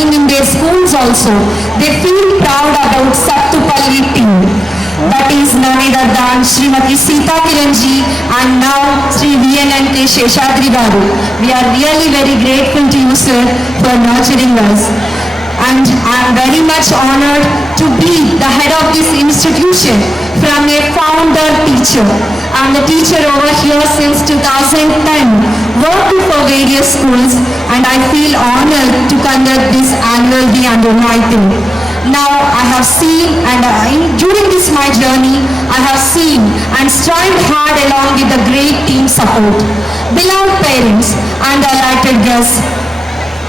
being in their schools also, they feel proud about Sattupalli team. That is none other than Srimati Sita Kiranji and now Sri VNNK Sheshadri Garu. We are really very grateful to you, sir, for nurturing us. And I am very much honored to be the head of this institution from a founder teacher. I am the teacher over here since 2010, working for various schools, and I feel honored to conduct this annual day under my team. Now I have seen and during this my journey, I have seen and strived hard along with the great team support. Beloved parents and delighted guests,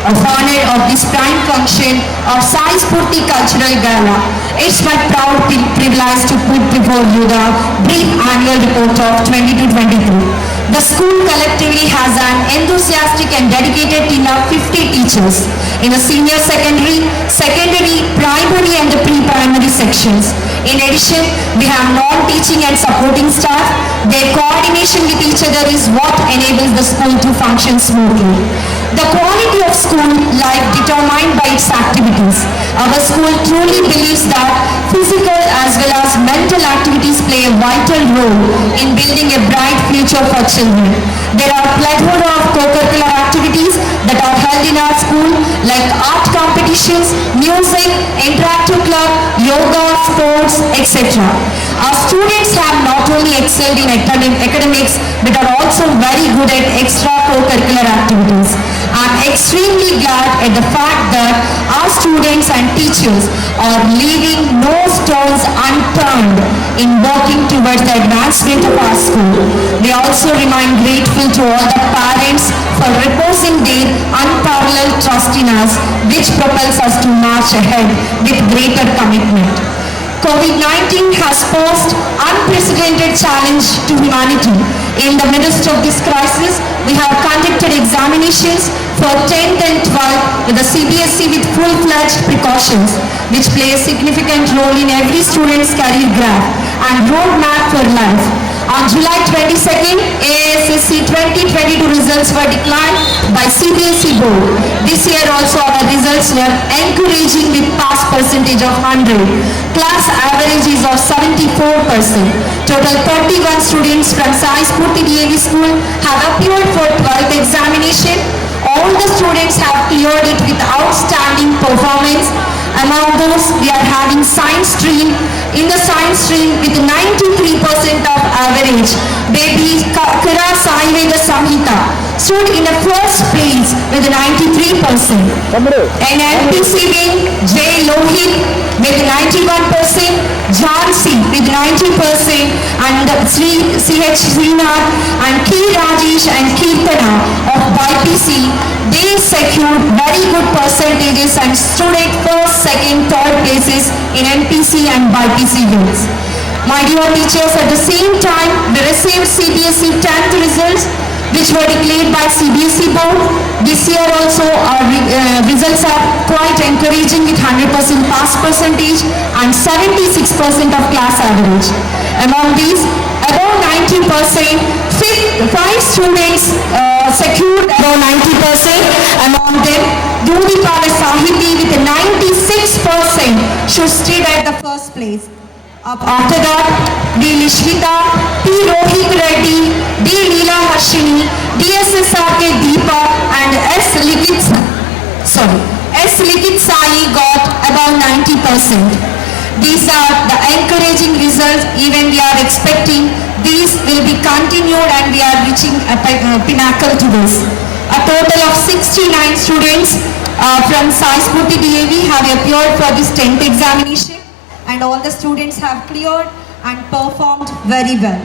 of honor of this prime function of Sai Spurthi Cultural Gala, it's my proud privilege to put before you the brief annual report of 22-23. The school collectively has an enthusiastic and dedicated team of 50 teachers in the senior secondary, primary and the pre-primary sections. In addition, we have non-teaching and supporting staff. Their coordination with each other is what enables the school to function smoothly. The quality of school life determined by its activities. Our school truly believes that physical as well as mental activities play a vital role in building a bright future for children. There are plethora of co-curricular activities that are held in our school like art competitions, music, interactive club, yoga, sports, etc. Our students have not only excelled in academics but are also very good at extra co-curricular activities. I am extremely glad at the fact that our students and teachers are leaving no stones unturned in working towards the advancement of our school. We also remain grateful to all the parents for reposing their unparalleled trust in us, which propels us to march ahead with greater commitment. COVID-19 has posed unprecedented challenge to humanity. In the midst of this crisis, we have conducted examinations for 10th and 12th with the CBSE with full-fledged precautions, which play a significant role in every student's career graph and roadmap for life. On July 22nd, ASSC 2022 results were declared by CBSE board. This year also our results were encouraging with pass percentage of 100. Class average is of 74%. Total 31 students from Sai Spurthi DAV school have appeared for 12th examination. All the students have cleared it with outstanding performance. Among those, we are having science stream. In the science stream with 93% of average, baby Kira Sai Veda Samhita stood in the first place with 93%. And NPC wing J. Lohit with 91%, Jhansi with 90%, and Sri C.H. Srinath and K. Rajesh and Kirtana of BPC, they secured very good percentages and stood at first, second, third places in NPC and BPC wings. My dear teachers, at the same time, we received CBSE 10th results, which were declared by CBSE board. This year also our results are quite encouraging with 100% pass percentage and 76% of class average. Among these, above 90%, 5 students secured above 90%. Among them, Dudipala Sahiti with 96% should stay at the first place. After that, D. Lishvita, P. Rohit Reddy, D. Leela Harshini, DSSRK Deepa and S. Likit Sai got about 90%. These are the encouraging results. Even we are expecting these will be continued and we are reaching a pinnacle to this. A total of 69 students from Sai Spurthi DAV have appeared for this 10th examination, and all the students have cleared and performed very well.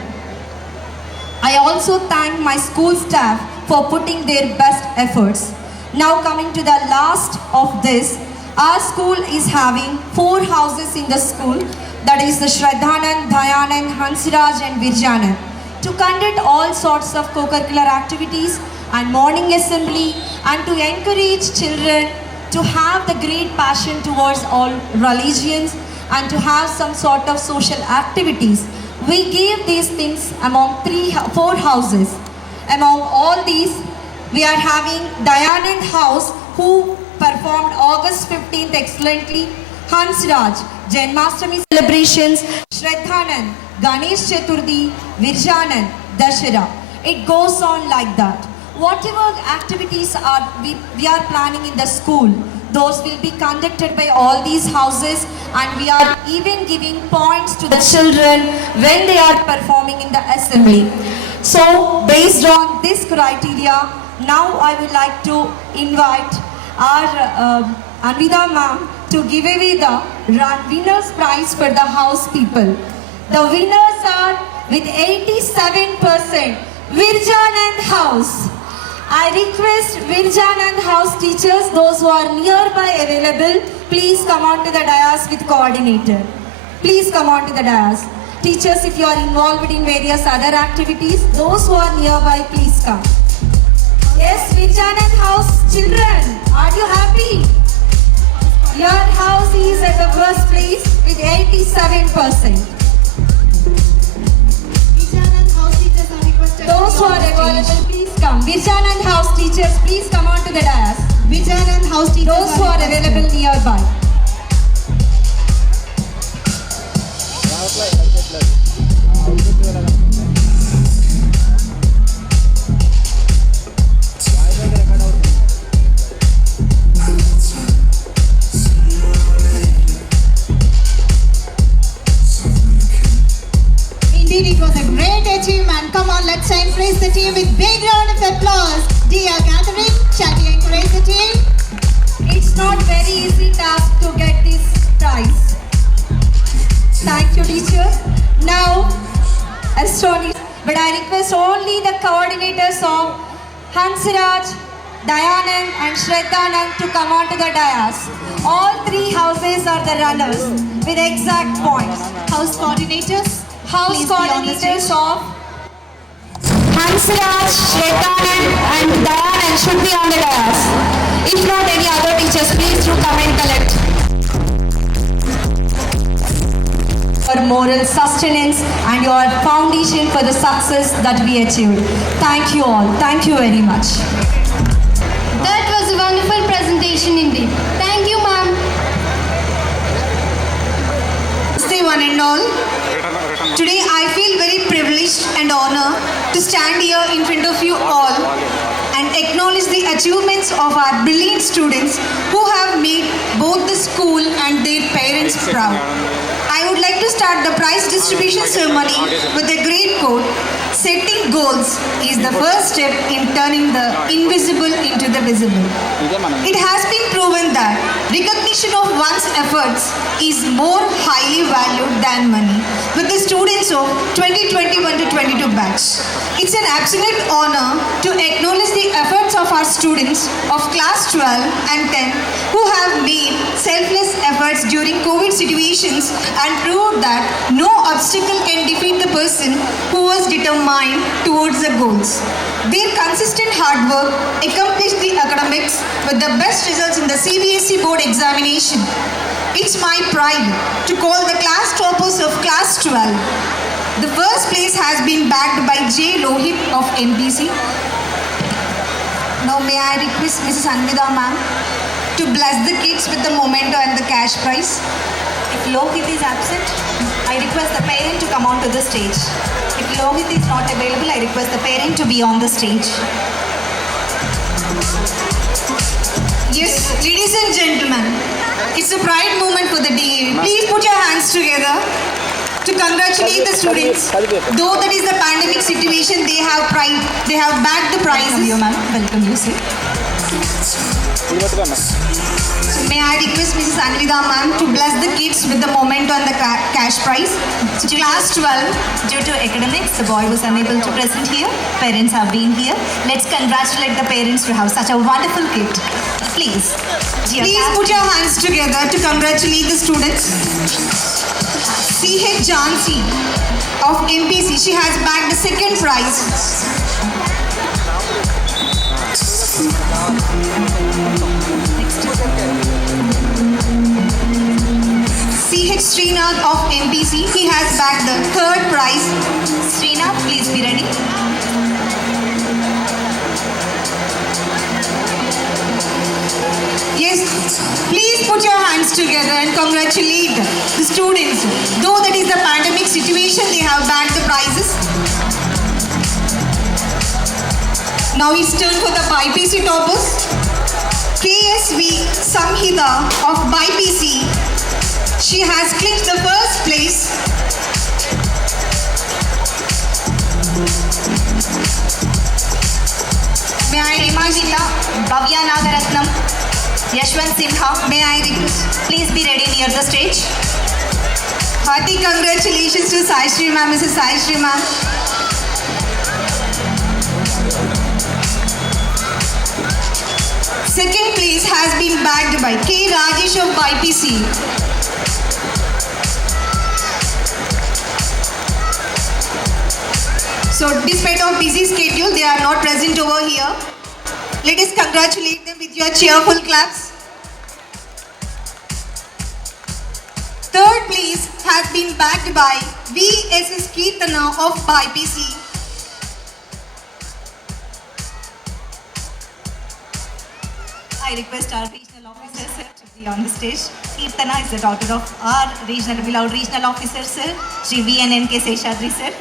I also thank my school staff for putting their best efforts. Now coming to the last of this, our school is having 4 houses in the school, that is the Shraddhanand, Dayanand, Hansiraj and Virjanand, to conduct all sorts of co-curricular activities and morning assembly, and to encourage children to have the great passion towards all religions and to have some sort of social activities. We gave these things among 4 houses. Among all these, we are having Dayanand House, who performed August 15th excellently. Hans Raj, Janmashtami celebrations, Shraddhanand, Ganesh Chaturthi, Virjanand, Dashera. It goes on like that. Whatever activities we are planning in the school, those will be conducted by all these houses, and we are even giving points to the children when they are performing in the assembly. So based on this criteria, now I would like to invite our Anvida ma'am to give away the winners prize for the house people. The winners are with 87% Virjanand House. I request Virjanand House teachers, those who are nearby available, please come on to the dais with coordinator. Please come on to the dais. Teachers, if you are involved in various other activities, those who are nearby, please come. Yes, Virjanand House children, are you happy? Your house is at the first place with 87%. Those who are available, please come. Virjanand House teachers, please come on to the dais. Virjanand House teachers, those who are available nearby. Indeed, it was a great achievement. Come on, let's praise the team with big round of applause. Dear gathering, shall we encourage the team? It's not very easy task to get this prize. Thank you, teacher. Now, astronomy, but I request only the coordinators of Hansraj, Dayanand and Shraddhanand to come on to the dais. All three houses are the runners with exact points. House coordinators? House coordinators of Hansraj, Shraddhanand and Dayanand should be on the dais. If not any other teachers, please do come and collect. For moral sustenance and your foundation for the success that we achieved. Thank you all. Thank you very much. That was a wonderful presentation indeed. Thank you, ma'am. Namaste one and all. Today I feel very privileged and honored to stand here in front of you all and acknowledge the achievements of our brilliant students who have made both the school and their parents proud. I would like to start the prize distribution ceremony with a great quote: setting goals is the first step in turning the invisible into the visible. It has been proven that recognition of one's efforts is more highly valued than money. With the students of 2021 to 22 batch, it's an absolute honor to acknowledge the efforts of our students of class 12 and 10 who have made selfless efforts during COVID situations and proved that no obstacle can defeat the person who was determined towards the goals. Their consistent hard work accomplished the academics with the best results in the CBSE board examination. It's my pride to call the class toppers of class 12. The first place has been bagged by J. Lohit of MPC. Now may I request Mrs. Anvida ma'am to bless the kids with the memento and the cash prize. If Lohit is absent, I request the parent to come onto the stage. If Lohit is not available, I request the parent to be on the stage. Yes, ladies and gentlemen, it's a pride moment for the day. Please put your hands together to congratulate the students. Though that is the pandemic situation, they have bagged the prizes. Welcome you, ma'am. Welcome you, sir. May I request Mrs. Anvida ma'am to bless the kids with the memento and the cash prize. Class 12, due to academics, the boy was unable to present here. Parents have been here. Let's congratulate the parents to have such a wonderful gift. Please put your hands together to congratulate the students. C.H. Jansi of MPC, she has bagged the second prize. C.H. Srinath of MPC, he has bagged the third prize. Srinath, please be ready. Yes, please put your hands together and congratulate the students. Though that is the pandemic situation, they have bagged the prizes. Now it's turn for the BIPC toppers. KSV Samhita of BIPC. She has clicked the first place. May I Himagita, Bhavya Nagaratnam, Yashwant Sinha, may I request, please be ready near the stage. Hearty congratulations to Sai Shri ma'am, Mrs. Sai Shri ma'am. Second place has been bagged by K. Rajesh of BIPC. So despite of busy schedule, they are not present over here. Let us congratulate them with your cheerful claps. Third place has been bagged by VSS Kirtana of BIPC. I request our regional officer sir to be on the stage. Kirtana is the daughter of our beloved regional officer sir, Shri VNNK Seshadri sir.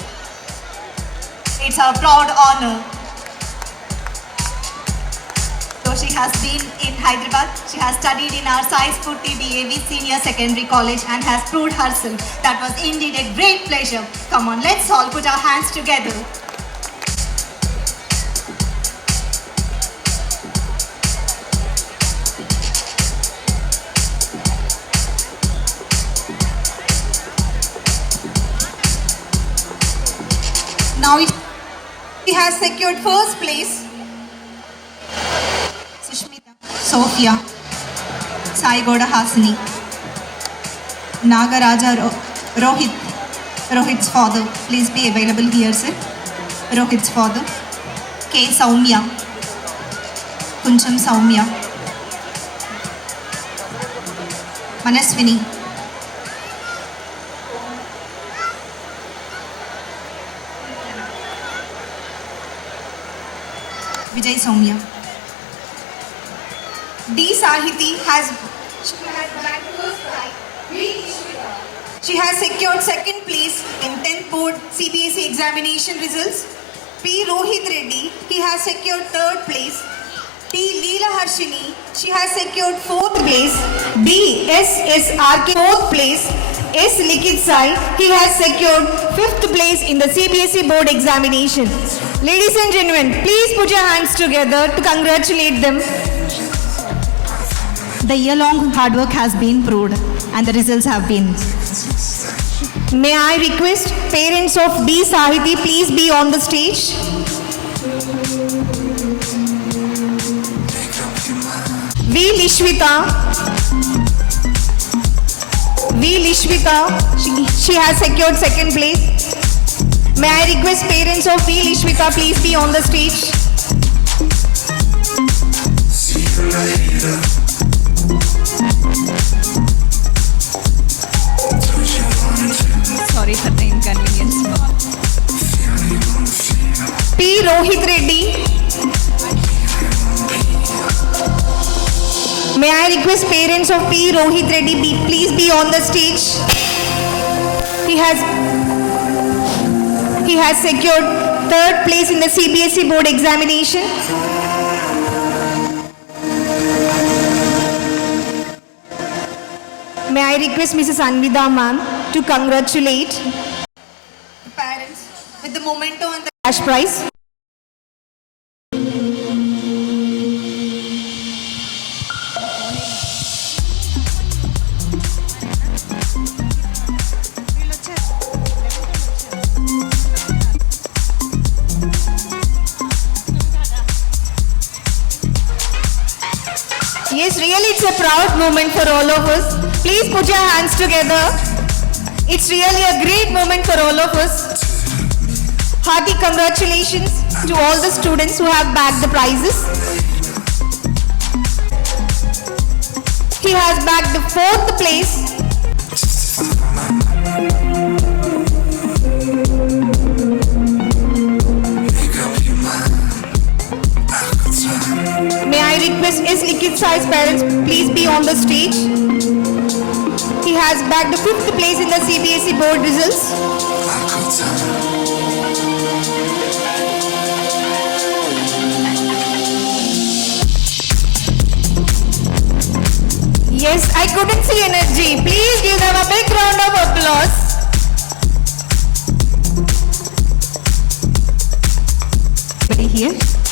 It's our proud honor. So she has been in Hyderabad. She has studied in our Sai Spurthi DAV Senior Secondary College and has proved herself. That was indeed a great pleasure. Come on, let's all put our hands together. Now he has secured first place. Sushmita, Sophia, Sai Goda Hasini, Nagaraja Rohit's father. Please be available here, sir. Rohit's father. K. Saumya, Kuncham Saumya, Manaswini, Vijay Saumya. D. Sahiti has bagged first prize. She has secured second place in 10th board CBSE examination results. P. Rohit Reddy, he has secured third place. T. Leela Harshini, she has secured fourth place. D. SSRK fourth place. S. Likit Sai, he has secured fifth place in the CBSE board examination. Ladies and gentlemen, please put your hands together to congratulate them. The year-long hard work has been proved and the results have been. May I request parents of D. Sahiti please be on the stage. V. Lishwita, she has secured second place. May I request parents of V. Lishwita please be on the stage. Sorry for the inconvenience. P. Rohit Reddy. May I request parents of P. Rohit Reddy please be on the stage. He has secured third place in the CBSE board examination. May I request Mrs. Anvida ma'am to congratulate the parents with the memento and the cash prize. Yes, really it's a proud moment for all of us. Please put your hands together. It's really a great moment for all of us. Hearty congratulations to all the students who have bagged the prizes. He has bagged the fourth place. May I request request S. Likit Sai's parents, please be on the stage. He has bagged the 5th place in the CBSE board results. Yes, I couldn't see energy. Please give them a big round of applause. Here,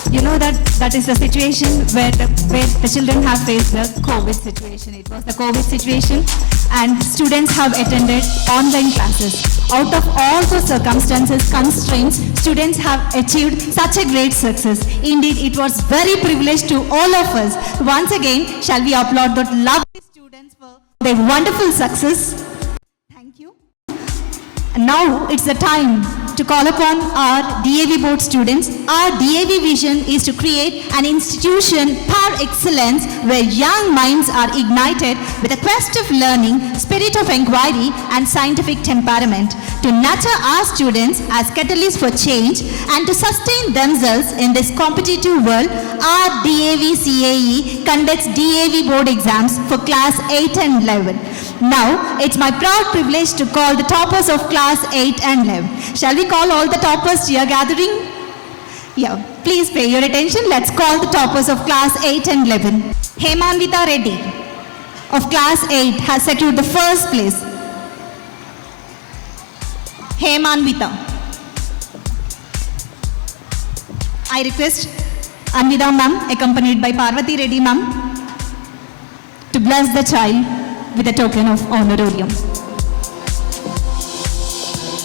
you know that is the situation where the children have faced the COVID situation. It was the COVID situation, and students have attended online classes. Out of all those circumstances, constraints, students have achieved such a great success. Indeed, it was very privileged to all of us. Once again, shall we applaud the lovely students for their wonderful success? Thank you. And now it's the time to call upon our DAV board students. Our DAV vision is to create an institution par excellence where young minds are ignited with a quest of learning, spirit of inquiry and scientific temperament to nurture our students as catalysts for change and to sustain themselves in this competitive world. Our DAV CAE conducts DAV board exams for class 8 and 11. Now, it's my proud privilege to call the toppers of class 8 and 11. Shall we call all the toppers to your gathering? Yeah, please pay your attention. Let's call the toppers of class 8 and 11. Hemanvita Reddy of class 8 has secured the first place. Hemanvita. I request Anvida ma'am, accompanied by Parvati Reddy ma'am, to bless the child with a token of honorarium.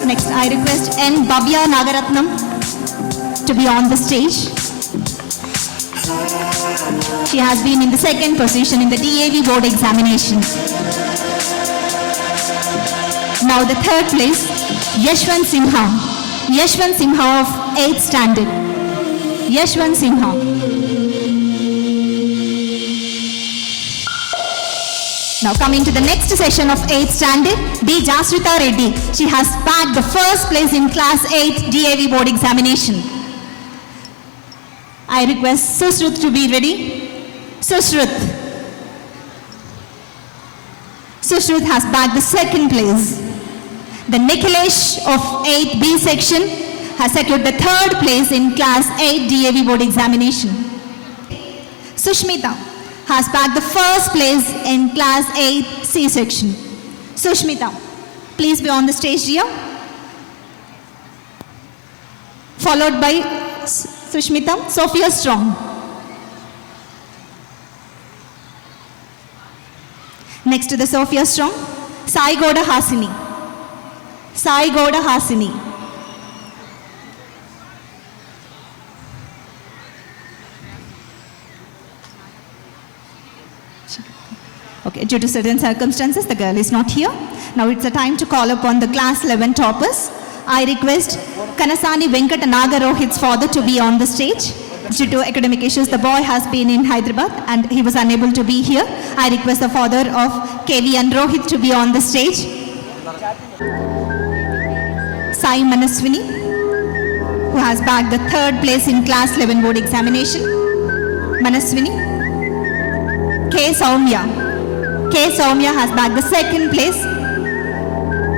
Next, I request N. Babya Nagaratnam to be on the stage. She has been in the second position in the DAV board examination. Now the third place, Yashwant Simha. Yashwant Simha of 8th standard. Yashwant Simha. Now coming to the next session of 8th standard, D. Jasrita Reddy. She has bagged the first place in class 8 DAV board examination. I request Susruth to be ready. Susruth. Susruth has bagged the second place. The Nikhilesh of 8B section has secured the third place in class 8 DAV board examination. Sushmita has bagged the first place in class 8 C section. Sushmita, please be on the stage here. Followed by Sushmita, Sophia Strong. Next to the Sophia Strong, Sai Goda Hasini. Sai Goda Hasini. Okay, due to certain circumstances, the girl is not here. Now it's the time to call upon the class 11 toppers. I request Kanasani Venkata Nagarohit's father to be on the stage. Due to academic issues, the boy has been in Hyderabad and he was unable to be here. I request the father of KV and Rohit to be on the stage. Sai Manaswini, who has bagged the third place in class 11 board examination. Manaswini. K. Saumya. K. Saumya has bagged the second place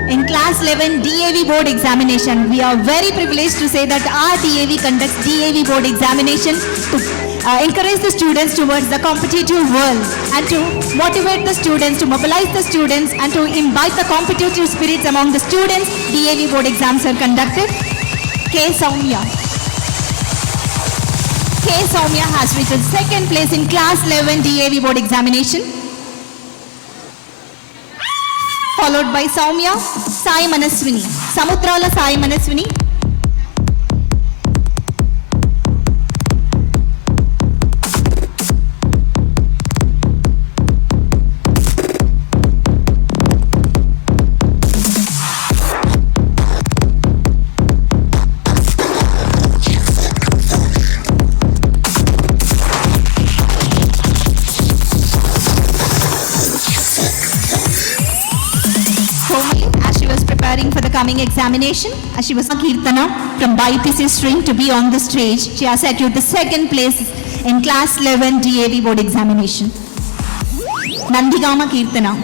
in class 11 DAV board examination. We are very privileged to say that our DAV conducts DAV board examination to encourage the students towards the competitive world and to motivate the students, to mobilize the students and to imbibe the competitive spirits among the students. DAV board exams are conducted. K. Saumya. K. Saumya has reached second place in class 11 DAV board examination. Followed by Saumya, Sai Manaswini. Samudrala Sai Manaswini. For the coming examination, she was Kirtana from BIPC stream to be on the stage. She has secured the second place in Class 11 DAV board examination. Nandigama Kirtana,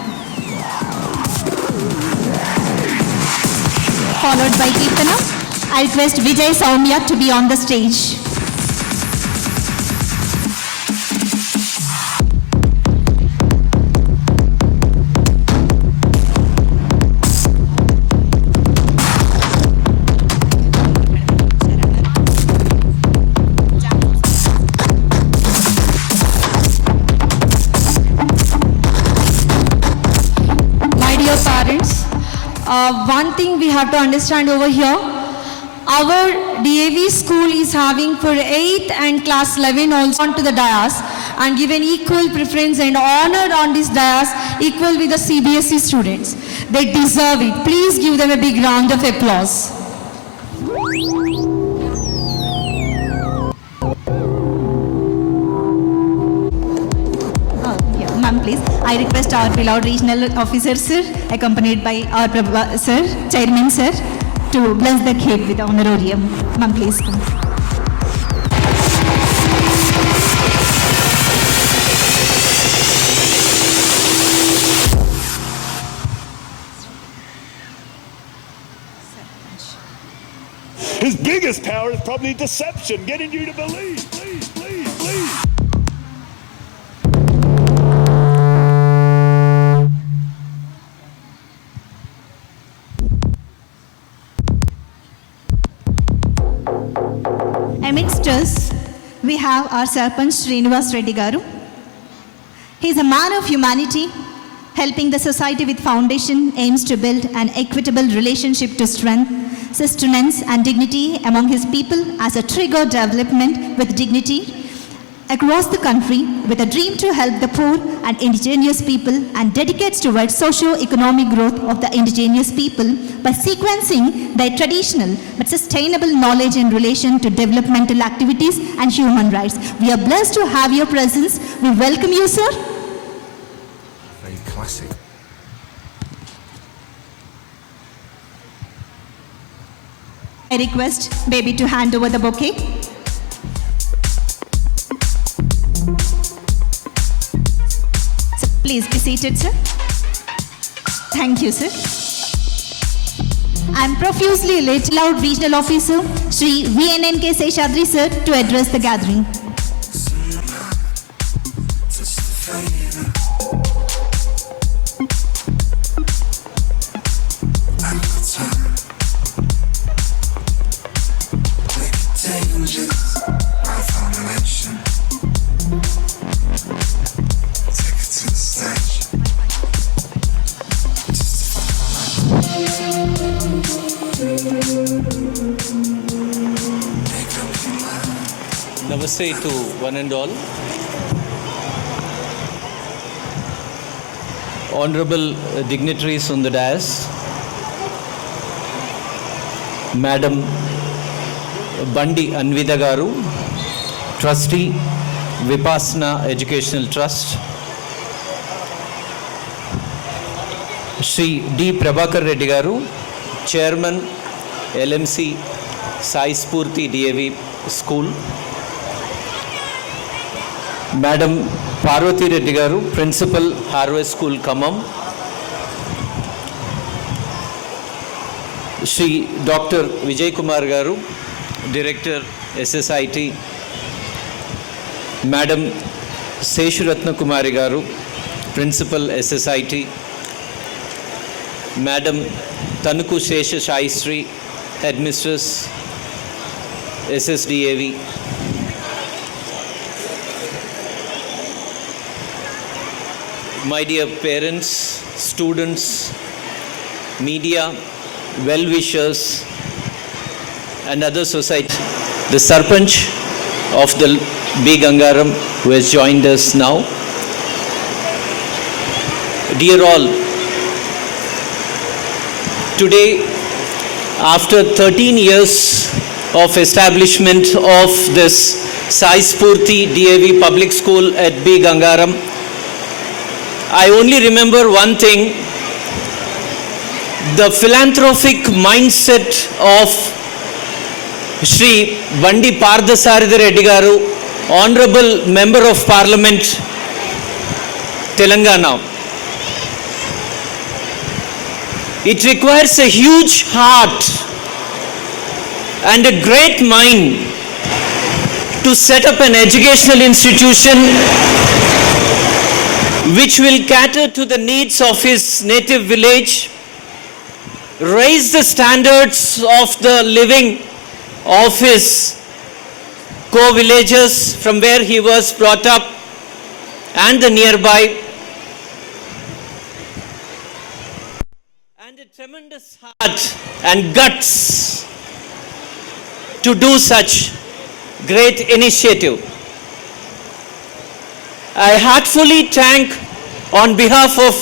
followed by Kirtana. I request Vijay Saumya to be on the stage. Parents, one thing we have to understand over here, our DAV school is having for 8th and class 11 also onto the dais and given equal preference and honor on this dais equal with the CBSE students. They deserve it. Please give them a big round of applause. Ma'am, please. I request our beloved regional officer, sir, accompanied by our sir, chairman, sir, to bless the cake with the honorarium. Ma'am, please come. His biggest power is probably deception, getting you to believe. Amidst us, we have our Sarpanch Srinivas Reddy Garu. He is a man of humanity, helping the society with foundation aims to build an equitable relationship to strength, sustenance and dignity among his people as a trigger development with dignity across the country with a dream to help the poor and indigenous people and dedicates towards socio-economic growth of the indigenous people by sequencing their traditional but sustainable knowledge in relation to developmental activities and human rights. We are blessed to have your presence. We welcome you, sir. Very classic. I request baby to hand over the bouquet. So please be seated, sir. Thank you, sir. I am profusely elated, loud regional officer, Shri VNNK Seshadri, sir, to address the gathering. Namaste to one and all. Honorable dignitaries on the dais, Madam Bandi Anvida Garu, Trustee, Vipassana Educational Trust, Shri D. Prabhakar Reddy Garu, Chairman, LMC Sai Spurthi DAV School, Madam Parvati Reddy Garu, Principal, Harvest School, Khammam, Shri Dr. Vijay Kumar Garu, Director, SSIT, Madam Seshuratna Kumari Garu, Principal, SSIT, Madam Tanuku Shesha Shaistri, Headmistress, SSDAV, my dear parents, students, media, well-wishers, and other society, the Sarpanch of the B. Gangaram who has joined us now. Dear all, today, after 13 years of establishment of this Sai Spurthi DAV Public School at B. Gangaram, I only remember one thing, the philanthropic mindset of Shri Bandi Pardasarthi Reddy Garu Honorable Member of Parliament, Telangana. It requires a huge heart and a great mind to set up an educational institution which will cater to the needs of his native village, raise the standards of the living of his co-villagers from where he was brought up and the nearby, and a tremendous heart and guts to do such great initiative. I heartfully thank on behalf of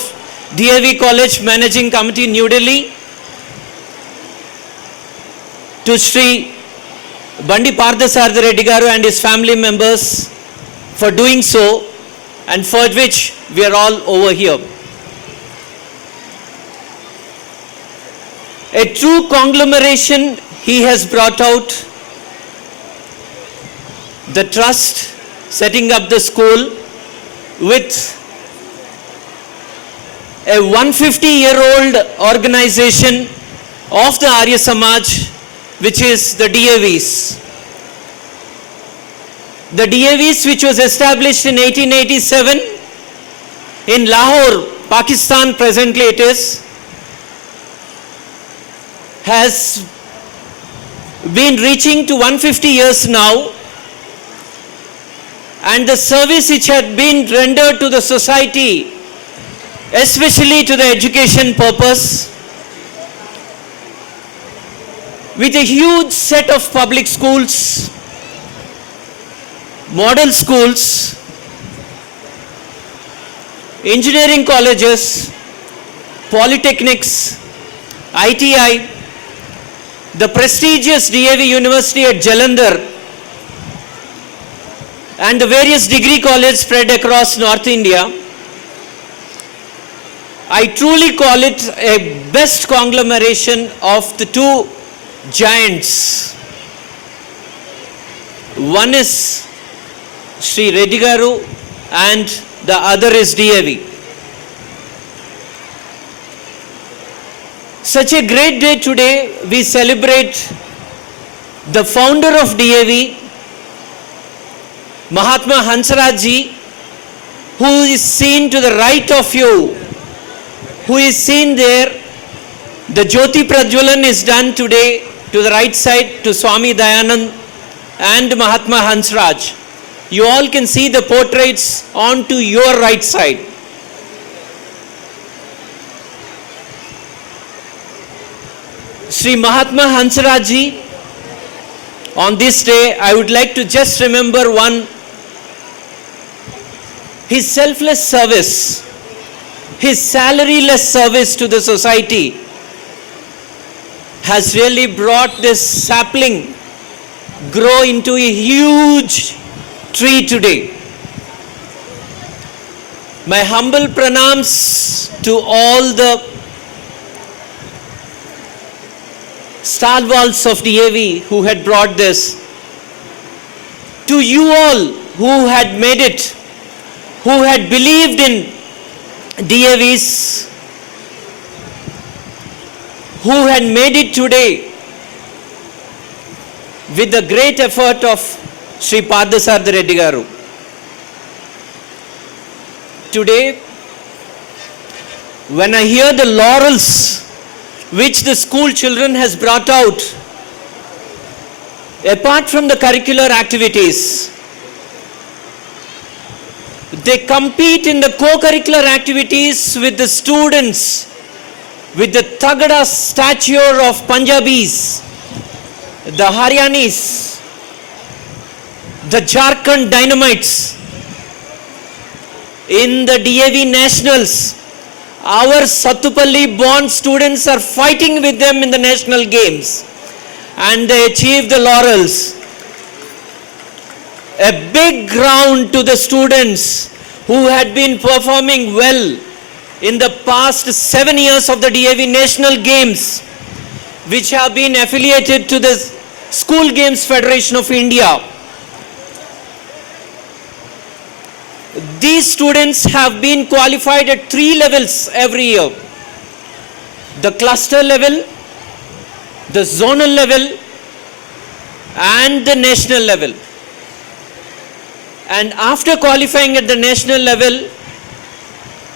DAV College Managing Committee, New Delhi, to Sri Bandi Pardasarthi Reddy Garu and his family members for doing so, and for which we are all over here. A true conglomeration he has brought out, the trust, setting up the school with a 150-year-old organization of the Arya Samaj, which is the DAVs. The DAVs, which was established in 1887 in Lahore, Pakistan, presently it is, has been reaching to 150 years now, and the service which had been rendered to the society, especially to the education purpose, with a huge set of public schools, model schools, engineering colleges, polytechnics, ITI, the prestigious DAV University at Jalandhar, and the various degree colleges spread across North India. I truly call it a best conglomeration of the two giants. One is Sri Reddy Garu and the other is DAV. Such a great day today, we celebrate the founder of DAV, Mahatma Hansraj ji, who is seen to the right of you, who is seen there. The Jyoti Prajwalan is done today to the right side to Swami Dayanand and Mahatma Hansraj. You all can see the portraits on to your right side. Sri Mahatma Hansraj ji, on this day I would like to just remember one, his selfless service, his salary-less service to the society has really brought this sapling grow into a huge tree today. My humble pranams to all the stalwarts of DAV who had brought this, to you all who had made it, who had believed in DAVs, who had made it today with the great effort of Sri Pardasarthi Reddy Garu. Today, when I hear the laurels which the school children has brought out, apart from the curricular activities, they compete in the co-curricular activities with the students, with the Tagada stature of Punjabis, the Haryanis, the Jharkhand Dynamites. In the DAV Nationals, our Sattupalli born students are fighting with them in the national games, and they achieve the laurels. A big round to the students who had been performing well in the past 7 years of the DAV National Games, which have been affiliated to the School Games Federation of India. These students have been qualified at 3 levels every year: the cluster level, the zonal level, and the national level. And after qualifying at the national level,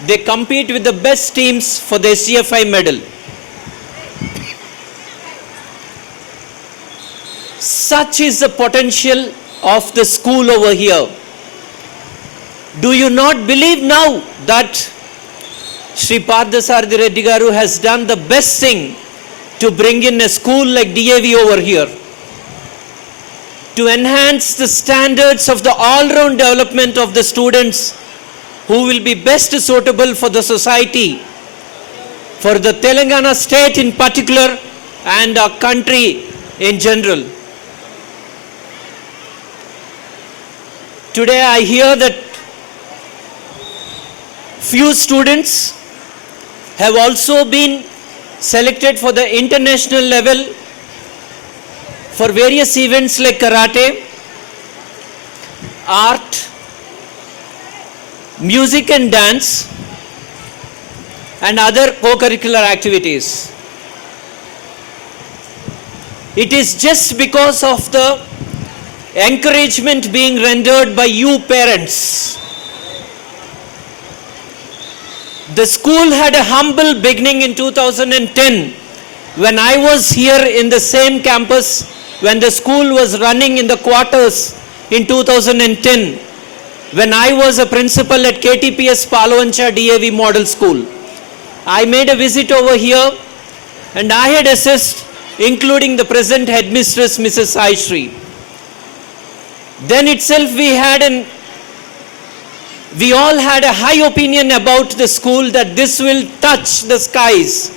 they compete with the best teams for the CFI medal. Such is the potential of the school over here. Do you not believe now that Shri Parthasarathy Reddy Garu has done the best thing to bring in a school like DAV over here, to enhance the standards of the all-round development of the students who will be best suitable for the society, for the Telangana state in particular, and our country in general. Today I hear that few students have also been selected for the international level for various events like karate, art, music and dance, and other co-curricular activities. It is just because of the encouragement being rendered by you parents. The school had a humble beginning in 2010 when I was here in the same campus when the school was running in the quarters in 2010, when I was a principal at KTPS Palwancha DAV Model School. I made a visit over here and I had assessed, including the present headmistress Mrs. Sai Shri. Then itself we all had a high opinion about the school that this will touch the skies,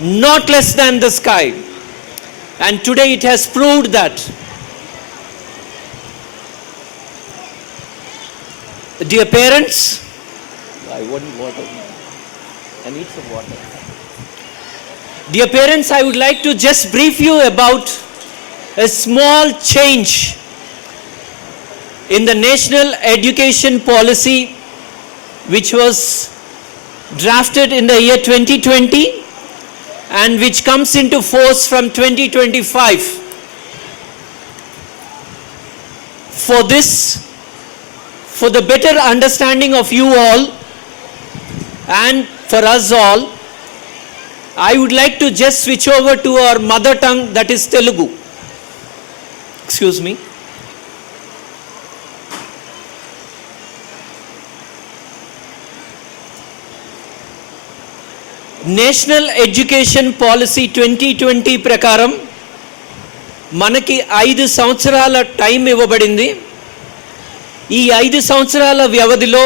not less than the sky. And today it has proved that. Dear parents, I want water. I need some water. Dear parents, I would like to just brief you about a small change in the national education policy which was drafted in the year 2020 and which comes into force from 2025. For this, for the better understanding of you all and for us all, I would like to just switch over to our mother tongue, that is Telugu. Excuse me. National education policy 2020 ప్రకారం మనకి 5 సంవత్సరాల time ఇవ్వబడింది. ఈ 5 సంవత్సరాల వ్యవధిలో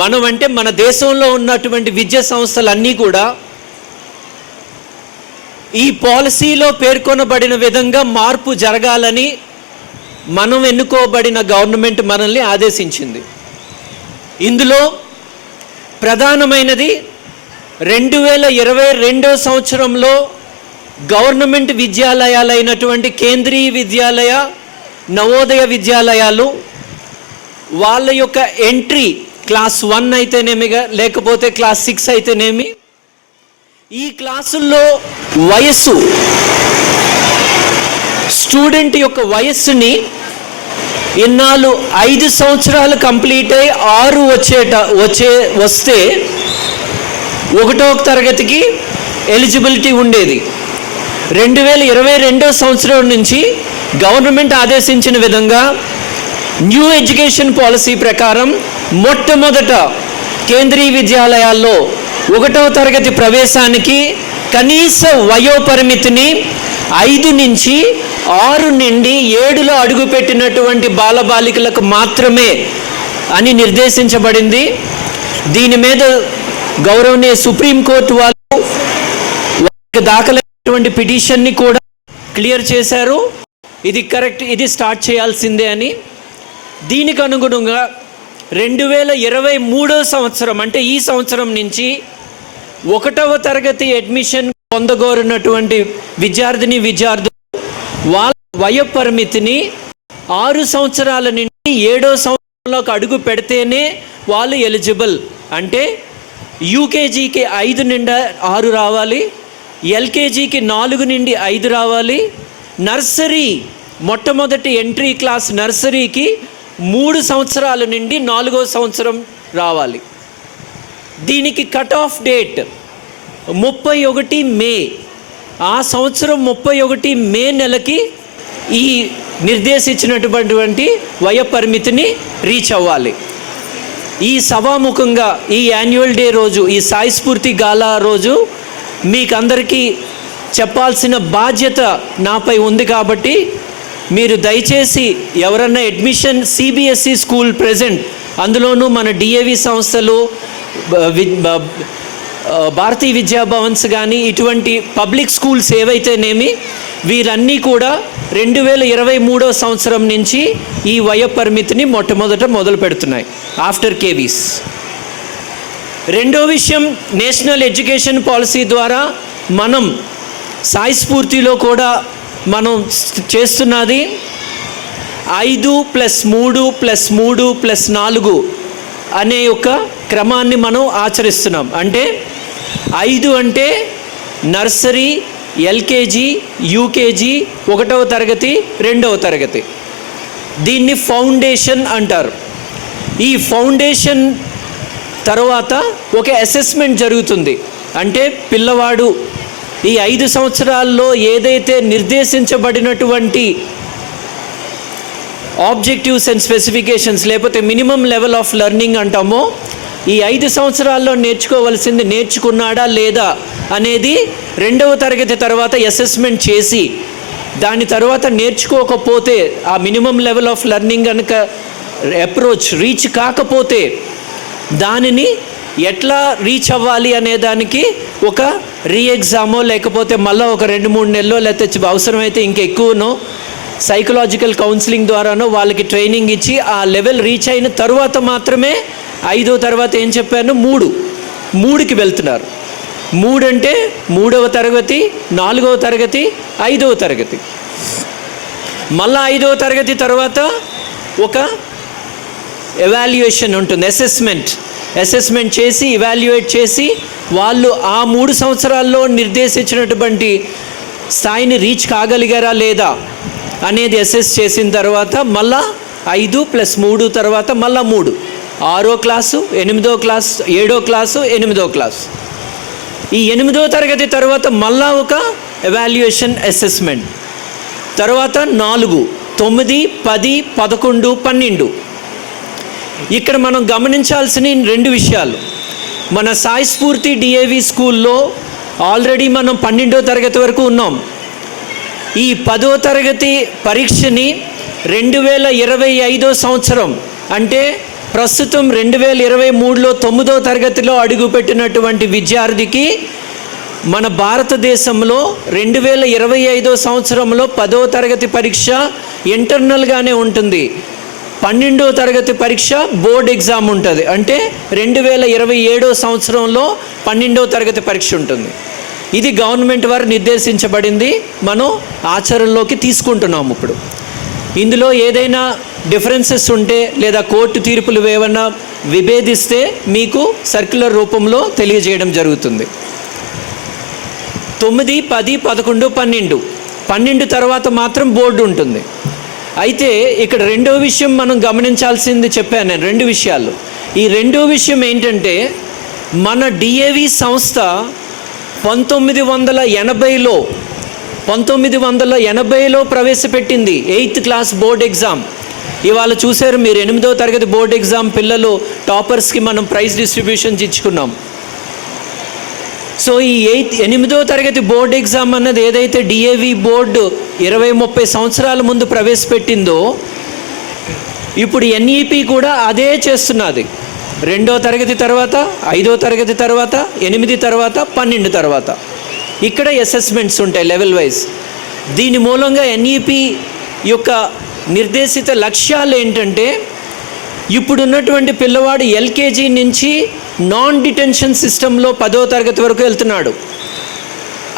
మనం అంటే మన దేశంలో ఉన్నటువంటి విద్యా సంస్థలన్నీ కూడా ఈ పాలసీలో పేర్కొనబడిన విధంగా మార్పు జరగాలని మనం ఎన్నుకోబడిన గవర్నమెంట్ మనల్ని ఆదేశించింది. ఇందులో ప్రధానమైనది 2022 సంవత్సరంలో గవర్నమెంట్ విద్యాలయాలైనటువంటి కేంద్రీయ విద్యాలయ, నవోదయ విద్యాలయాలు వాళ్ళ యొక్క ఎంట్రీ క్లాస్ 1 అయితేనేమి లేకపోతే క్లాస్ 6 అయితేనేమి, ఈ క్లాసుల్లో వయస్సు, స్టూడెంట్ యొక్క వయస్సుని ఇన్నాళ్ళు 5 సంవత్సరాలు కంప్లీట్ అయ్యి 6 వస్తే 1వ తరగతికి ఎలిజిబిలిటీ ఉండేది. 2022 సంవత్సరం నుంచి గవర్నమెంట్ ఆదేశించిన విధంగా న్యూ ఎడ్యుకేషన్ పాలసీ ప్రకారం మొట్టమొదట కేంద్రీయ విద్యాలయాల్లో 1వ తరగతి ప్రవేశానికి కనీస వయోపరిమితిని 5 నుంచి 6 నుండి 7లో అడుగుపెట్టినటువంటి బాలబాలికలకు మాత్రమే అని నిర్దేశించబడింది. దీని మీద గౌరవనీయ సుప్రీంకోర్టు వాళ్ళు దాఖలైనటువంటి పిటిషన్ని కూడా క్లియర్ చేశారు. ఇది కరెక్ట్, ఇది స్టార్ట్ చేయాల్సిందే అని. దీనికి అనుగుణంగా 2023 సంవత్సరం అంటే ఈ సంవత్సరం నుంచి 1వ తరగతి అడ్మిషన్ పొందగోరినటువంటి విద్యార్థులు వాళ్ళ వయో పరిమితిని 6 సంవత్సరాల నుండి 7వ సంవత్సరం లోకి అడుగు పెడితేనే వాళ్ళు ఎలిజిబుల్. అంటే యూకేజీకి 5 నుండి 6 రావాలి, ఎల్కేజీకి 4 నుండి 5 రావాలి, నర్సరీ మొట్టమొదటి ఎంట్రీ క్లాస్ నర్సరీకి 3 సంవత్సరాల నుండి 4వ సంవత్సరం రావాలి. దీనికి కట్ ఆఫ్ డేట్ 31 మే. ఆ సంవత్సరం 31 మే నెలకి ఈ నిర్దేశించినటువంటి వయ పరిమితిని రీచ్ అవ్వాలి. ఈ సభాముఖంగా ఈ యాన్యువల్ డే రోజు, ఈ సాయి స్ఫూర్తి గాలా రోజు మీకందరికీ చెప్పాల్సిన బాధ్యత నాపై ఉంది. కాబట్టి మీరు దయచేసి ఎవరన్నా అడ్మిషన్ సిబిఎస్ఈ స్కూల్ ప్రెజెంట్, అందులోనూ మన డిఏవి సంస్థలు, భారతీయ విద్యాభవన్స్ కానీ ఇటువంటి పబ్లిక్ స్కూల్స్ ఏవైతేనేమి, వీరన్నీ కూడా 2023 సంవత్సరం నుంచి ఈ వయ పరిమితిని మొట్టమొదట మొదలు పెడుతున్నాయి ఆఫ్టర్ కేవీస్. రెండో విషయం, నేషనల్ ఎడ్యుకేషన్ పాలసీ ద్వారా మనం సాయి స్ఫూర్తిలో కూడా మనం చేస్తున్నది 5+3+3+4 అనే ఒక క్రమాన్ని మనం ఆచరిస్తున్నాం. అంటే 5 అంటే నర్సరీ, ఎల్కేజీ, యూకేజీ, 1వ తరగతి, 2వ తరగతి. దీన్ని ఫౌండేషన్ అంటారు. ఈ ఫౌండేషన్ తర్వాత ఒక అసెస్మెంట్ జరుగుతుంది. అంటే పిల్లవాడు ఈ 5 సంవత్సరాల్లో ఏదైతే నిర్దేశించబడినటువంటి ఆబ్జెక్టివ్స్ అండ్ స్పెసిఫికేషన్స్ లేకపోతే మినిమం లెవెల్ ఆఫ్ లెర్నింగ్ అంటామో, ఈ 5 సంవత్సరాల్లో నేర్చుకోవాల్సింది నేర్చుకున్నాడా లేదా అనేది 2వ తరగతి తర్వాత అసెస్మెంట్ చేసి, దాని తర్వాత నేర్చుకోకపోతే ఆ మినిమం లెవెల్ ఆఫ్ లెర్నింగ్ కనుక అప్రోచ్ రీచ్ కాకపోతే దానిని ఎట్లా రీచ్ అవ్వాలి అనే దానికి ఒక రీఎగ్జామో లేకపోతే మళ్ళీ ఒక 2-3 నెలలో లేకపోతే అవసరమైతే ఇంకెక్కువనో సైకలాజికల్ కౌన్సిలింగ్ ద్వారానో వాళ్ళకి ట్రైనింగ్ ఇచ్చి ఆ లెవెల్ రీచ్ అయిన తర్వాత మాత్రమే 5వ తర్వాత ఏం చెప్పాను 3కి వెళ్తున్నారు. 3 అంటే 3వ తరగతి, 4వ తరగతి, 5వ తరగతి. మళ్ళీ 5వ తరగతి తర్వాత ఒక ఎవాల్యుయేషన్ ఉంటుంది, అసెస్మెంట్ చేసి ఎవాల్యుయేట్ చేసి వాళ్ళు ఆ 3 సంవత్సరాల్లో నిర్దేశించినటువంటి స్థాయిని రీచ్ కాగలిగారా లేదా అనేది అసెస్ చేసిన తర్వాత మళ్ళా 5+3 తర్వాత మళ్ళా 3, 6వ క్లాసు, 8వ క్లాసు, 7వ క్లాసు, 8వ క్లాసు. ఈ 8వ తరగతి తర్వాత మళ్ళా ఒక ఎవాల్యుయేషన్ అసెస్మెంట్, తర్వాత 4, 9, 10, 11, 12. ఇక్కడ మనం గమనించాల్సిన 2 విషయాలు. మన సాయి స్ఫూర్తి డిఏవి స్కూల్లో ఆల్రెడీ మనం 12వ తరగతి వరకు ఉన్నాం. ఈ 10వ తరగతి పరీక్షని 2025 సంవత్సరం అంటే ప్రస్తుతం 2023లో 9వ తరగతిలో అడుగుపెట్టినటువంటి విద్యార్థికి మన భారతదేశంలో 2025 సంవత్సరంలో 10వ తరగతి పరీక్ష ఇంటర్నల్గానే ఉంటుంది. 12వ తరగతి పరీక్ష బోర్డ్ ఎగ్జామ్ ఉంటుంది. అంటే 2027 సంవత్సరంలో 12వ తరగతి పరీక్ష ఉంటుంది. ఇది గవర్నమెంట్ వారు నిర్దేశించబడింది, మనం ఆచరణలోకి తీసుకుంటున్నాము. ఇప్పుడు ఇందులో ఏదైనా డిఫరెన్సెస్ ఉంటే లేదా కోర్టు తీర్పులు ఏమైనా విభేదిస్తే మీకు సర్క్యులర్ రూపంలో తెలియజేయడం జరుగుతుంది. 9, 10, 11, 12 తర్వాత మాత్రం బోర్డు ఉంటుంది. అయితే ఇక్కడ రెండో విషయం మనం గమనించాల్సింది చెప్పాను నేను, 2 విషయాలు. ఈ రెండో విషయం ఏంటంటే మన డిఏవి సంస్థ 1980లో ప్రవేశపెట్టింది 8th క్లాస్ బోర్డ్ ఎగ్జామ్. ఇవాళ చూశారు మీరు 8వ తరగతి బోర్డ్ ఎగ్జామ్ పిల్లలు టాపర్స్కి మనం ప్రైజ్ డిస్ట్రిబ్యూషన్స్ ఇచ్చుకున్నాం. సో ఈ 8వ తరగతి బోర్డ్ ఎగ్జామ్ అన్నది ఏదైతే డిఏవి బోర్డు 20-30 సంవత్సరాల ముందు ప్రవేశపెట్టిందో ఇప్పుడు ఎన్ఈపి కూడా అదే చేస్తున్నది. 2వ తరగతి తర్వాత, 5వ తరగతి తర్వాత, 8 తర్వాత, 12 తర్వాత ఇక్కడ అసెస్మెంట్స్ ఉంటాయి లెవెల్ వైజ్. దీని మూలంగా ఎన్ఈపి యొక్క నిర్దేశిత లక్ష్యాలు ఏంటంటే ఇప్పుడున్నటువంటి పిల్లవాడు ఎల్కేజీ నుంచి నాన్ డిటెన్షన్ సిస్టంలో 10వ తరగతి వరకు వెళ్తున్నాడు,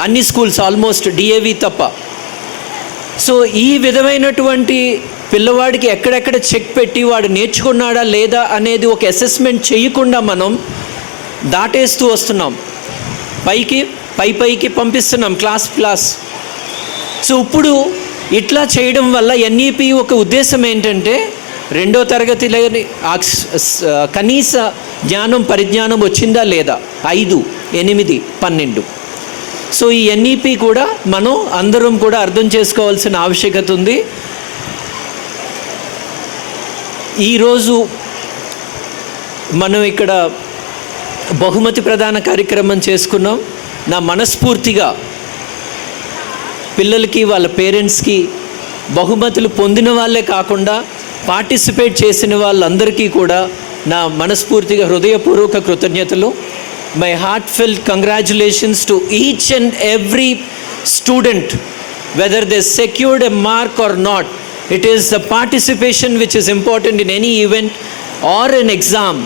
అన్ని స్కూల్స్ ఆల్మోస్ట్ డిఏవి తప్ప. సో ఈ విధమైనటువంటి పిల్లవాడికి ఎక్కడెక్కడ చెక్ పెట్టి వాడు నేర్చుకున్నాడా లేదా అనేది ఒక అసెస్మెంట్ చేయకుండా మనం దాటేస్తూ వస్తున్నాం, పైకి పంపిస్తున్నాం క్లాస్. సో ఇప్పుడు ఇట్లా చేయడం వల్ల ఎన్ఈపి ఒక ఉద్దేశం ఏంటంటే 2వ తరగతిలో కనీస పరిజ్ఞానం వచ్చిందా లేదా, 5, 8, 12. సో ఈ ఎన్ఈపి కూడా మనం అందరం కూడా అర్థం చేసుకోవాల్సిన ఆవశ్యకత ఉంది. ఈరోజు మనం ఇక్కడ బహుమతి ప్రదాన కార్యక్రమం చేసుకున్నాం. నా మనస్ఫూర్తిగా పిల్లలకి వాళ్ళ పేరెంట్స్కి బహుమతులు పొందిన వాళ్ళే కాకుండా పార్టిసిపేట్ చేసిన వాళ్ళందరికీ కూడా నా మనస్ఫూర్తిగా హృదయపూర్వక కృతజ్ఞతలు. My heartfelt congratulations to each and every student, whether they secured a mark or not. It is the participation which is important in any event or an exam.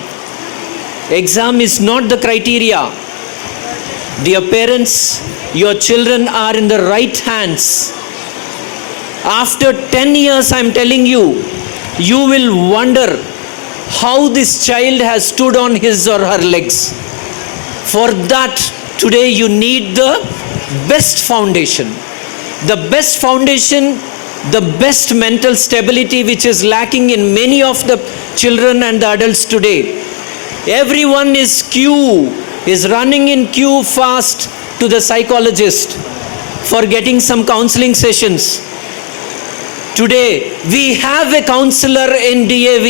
Exam is not the criteria. Dear parents, your children are in the right hands. After 10 years, I am telling you, you will wonder how this child has stood on his or her legs. For that, today you need the best foundation. The best foundation, the best mental stability which is lacking in many of the children and the adults today. Everyone is running in queue fast to the psychologist for getting some counseling sessions. Today we have a counselor in DAV,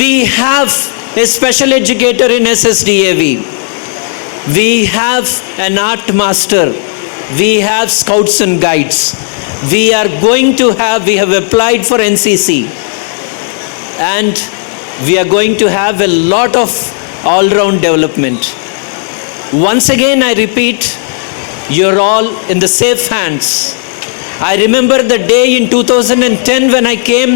we have a special educator in SSDAV, we have an art master, we have scouts and guides. We have applied for NCC, and we are going to have a lot of all-round development. Once again, I repeat, you're all in the safe hands. I remember the day in 2010 when I came.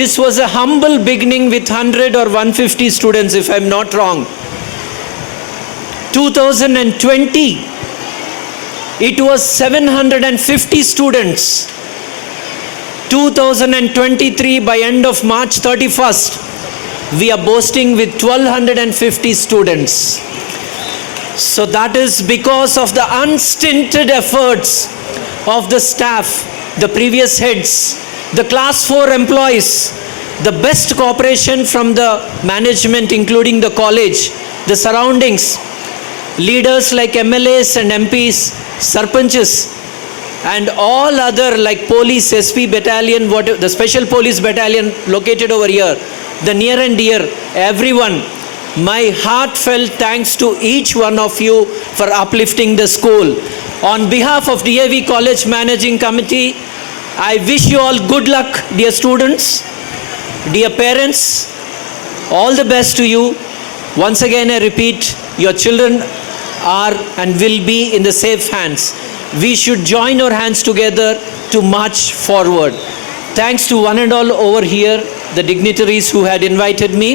This was a humble beginning with 100 or 150 students, if I'm not wrong. 2020, it was 750 students. 2023, by end of March 31st, we are boasting with 1250 students. So that is because of the unstinted efforts of the staff, the previous heads, the class 4 employees, the best cooperation from the management, including the college, the surroundings, leaders like MLAs and MPs, sarpanches, and all other like police, SP battalion, the special police battalion located over here, the near and dear, everyone, my heartfelt thanks to each one of you for uplifting the school. On behalf of DAV College Managing Committee, I wish you all good luck, dear students, dear parents, all the best to you. Once again, I repeat, your children are and will be in the safe hands. We should join our hands together to march forward. Thanks to one and all over here, the dignitaries who had invited me.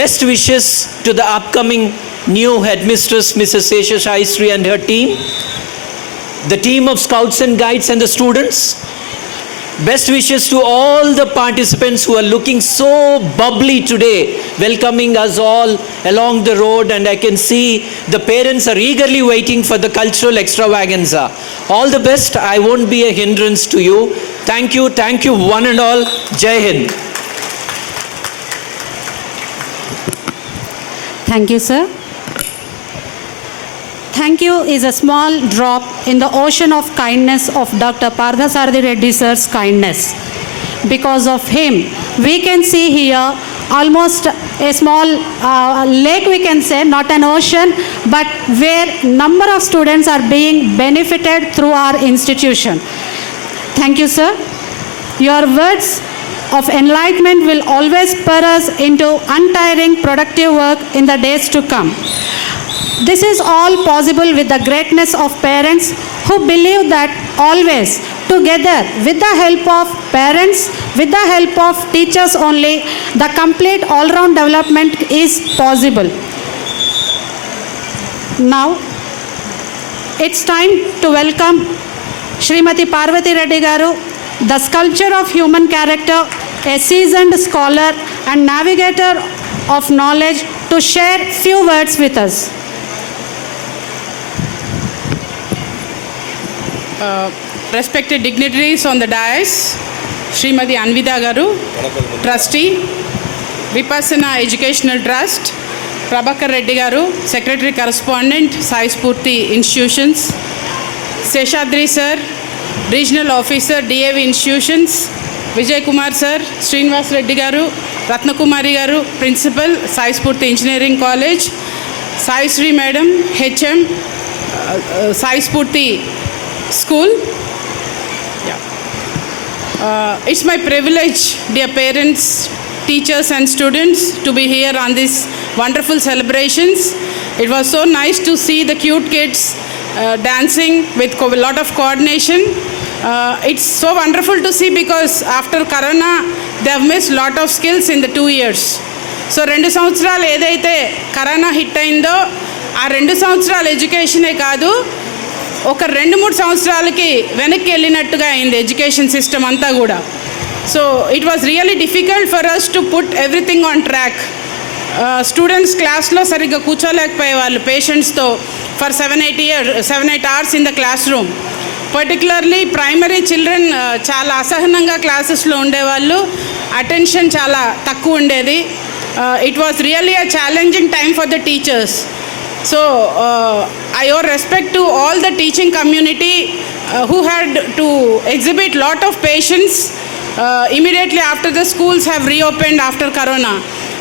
Best wishes to the upcoming new headmistress, Mrs. Sesha Shaistri, and her team, the team of scouts and guides and the students. Best wishes to all the participants who are looking so bubbly today, welcoming us all along the road, and I can see the parents are eagerly waiting for the cultural extravaganza. All the best. I won't be a hindrance to you. Thank you one and all. Jai Hind. Thank you, sir. Thank you is a small drop in the ocean of kindness of Dr. Parthasarathi Reddy sir's kindness. Because of him, we can see here almost a small lake, we can say, not an ocean, but where number of students are being benefited through our institution. Thank you, sir. Your words of enlightenment will always spur us into untiring productive work in the days to come. This is all possible with the greatness of parents who believe that always together with the help of parents, with the help of teachers only, the complete all-round development is possible. Now, it's time to welcome Srimati Parvati Reddy Garu, the sculpture of human character, a seasoned scholar and navigator of knowledge, to share few words with us. Respected dignitaries on the dais, Srimati Anvita Garu, Trustee, Vipassana Educational Trust, Prabhakar Reddy Garu, Secretary Correspondent, Sai Spurthi Institutions, Seshadri Sir, Regional Officer, DAV Institutions, Vijay Kumar Sir, Srinivas Reddy Garu, Ratna Kumari Garu, Principal, Sai Spurthi Engineering College, Sai Sri Madam, HM, Sai Spurthi School. It's my privilege, dear parents, teachers and students, to be here on these wonderful celebrations. It was so nice to see the cute kids dancing with a lot of coordination. It's so wonderful to see because after Corona, they have missed a lot of skills in the 2 years. So 2 సంవత్సరాలు ఏదైతే corona hit అయిందో ఆ 2 సంవత్సరాల ఎడ్యుకేషనే కాదు, ఒక 2-3 సంవత్సరాలకి వెనక్కి వెళ్ళినట్టుగా అయింది ఎడ్యుకేషన్ సిస్టమ్ అంతా కూడా. So it was really difficult for us to put everything on track. Students క్లాస్లో సరిగ్గా కూర్చోలేకపోయేవాళ్ళు పేషెంట్స్తో for 7-8 hours in the class room. Particularly primary children చాలా అసహనంగా క్లాసెస్లో ఉండేవాళ్ళు, అటెన్షన్ చాలా తక్కువ ఉండేది. It was really a challenging time for the teachers. So I owe respect to all the teaching community who had to exhibit lot of patience immediately after the schools have reopened after Corona.